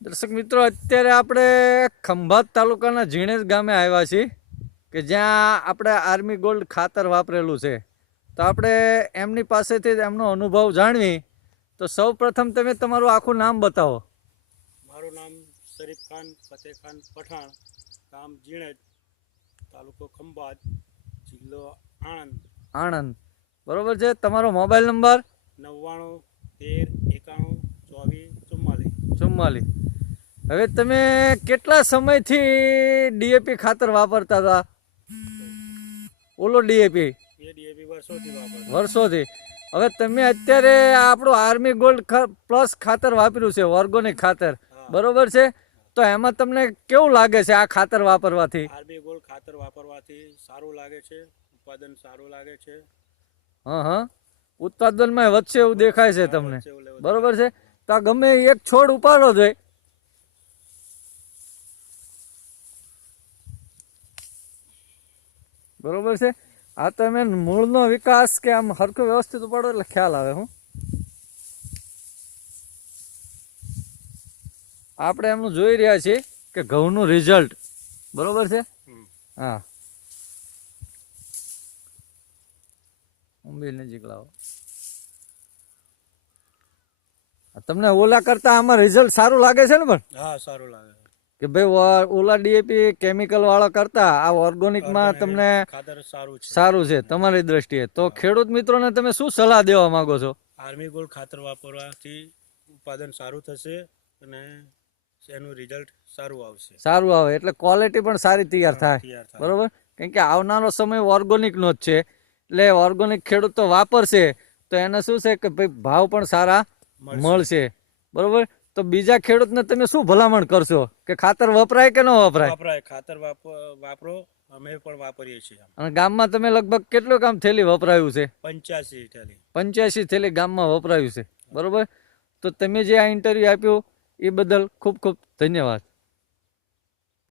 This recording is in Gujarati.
દર્શક મિત્રો, અત્યારે આપણે ખંભાત તાલુકાના ઝીણેજ ગામે આવ્યા છીએ કે જ્યાં આપણે આર્મી ગોલ્ડ ખાતર વાપરેલું છે. તો આપણે એમની પાસેથી જ એમનો અનુભવ જાણવી. તો સૌ પ્રથમ તમે તમારું આખું નામ બતાવો. મારું નામ શરીફ ખાન ફતેહ ખાન પઠાણ, ગામ ઝીણેજ, તાલુકો ખંભાત, જિલ્લો આણંદ. આણંદ, બરોબર છે. તમારો મોબાઈલ નંબર? 99 13 51 24 44. હવે તમે કેટલા સમયથી ડીએપી ખાતર વાપરતા હતા? ઓલો ડીએપી વર્ષોથી. હવે તમે અત્યારે આપણું આર્મી ગોલ્ડ પ્લસ ખાતર વાપર્યું છે, ઓર્ગોનિક ખાતર, બરોબર છે. તો એમાં તમને કેવું લાગે છે આ ખાતર વાપરવાથી? આર્મી ગોલ્ડ ખાતર વાપરવાથી સારું લાગે છે, ઉત્પાદન સારું લાગે છે. હા, ઉત્પાદનમાં વધશે એવું દેખાય છે તમને, બરોબર છે. તો આ ગમે એક છોડ ઉપાડો જોઈએ. બરોબર છે. આ તમે મૂળનો વિકાસ કે આમ હરખું વ્યવસ્થિત ઉપાડો એટલે ખ્યાલ આવે. આપણે એમનું જોઈ રહ્યા છીએ કે ઘઉંનું રિઝલ્ટ, બરોબર છે. હા, ઊંબી નજીક લાવો. તમને ઓલા કરતા આમાં રિઝલ્ટ સારું લાગે છે ને? પણ હા, સારું લાગે કે ભાઈ ઓલા ડીએપી કેમિકલ વાળા કરતા આ ઓર્ગોનિકમાં તમને ખાતર સારું છે તમારી દ્રષ્ટિએ. તો ખેડૂત મિત્રોને તમે શું સલાહ દેવા માંગો છો? આર્મી ગોલ્ડ ખાતર વાપરવાથી ઉત્પાદન સારું થશે અને એનું રિઝલ્ટ સારું આવે એટલે ક્વોલિટી પણ સારી તૈયાર થાય, બરોબર. કેમ કે આવનારો સમય ઓર્ગોનિક નો જ છે, એટલે ઓર્ગોનિક ખેડૂત તો વાપરશે તો એને શું છે કે ભાઈ ભાવ પણ સારા મળશે, બરોબર. તો બીજા ખેડૂતને તમે શું ભલામણ કરશો કે ખાતર વપરાય કે ન વપરાય? ખાતર વાપરો, અમે પણ વાપરીએ છીએ. અને ગામમાં તમે લગભગ કેટલું કામ થેલી વપરાયું છે? 85 થેલી ગામમાં વપરાયું છે, બરોબર. તો તમે જે આ ઇન્ટરવ્યુ આપ્યું એ બદલ ખૂબ ખૂબ ધન્યવાદ.